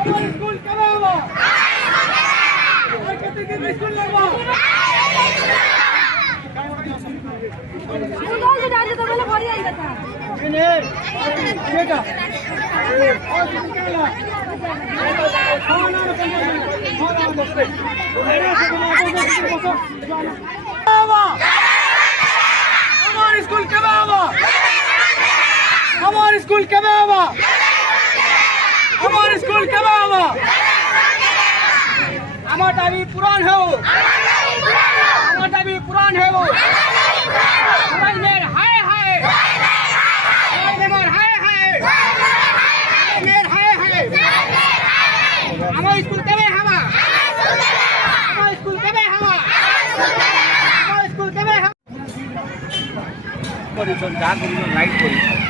school कब आवा कितने स्कूल लगवा स्कूल से डाल तो पहले भरी आई था ने बेटा और निकला खाना हमारे स्कूल कब आवा हमारे स्कूल कब आवा हमारे स्कूल कब आवा हमारा भी पुरान है वो हमारा भी पुरान है वो मेर हाय हाय मेर हाय हाय मेर हाय हाय हमारे स्कूल कब आवा हमारे स्कूल कब आवा हमारे स्कूल कब आवा परिचय जा करियो लाइट परिचय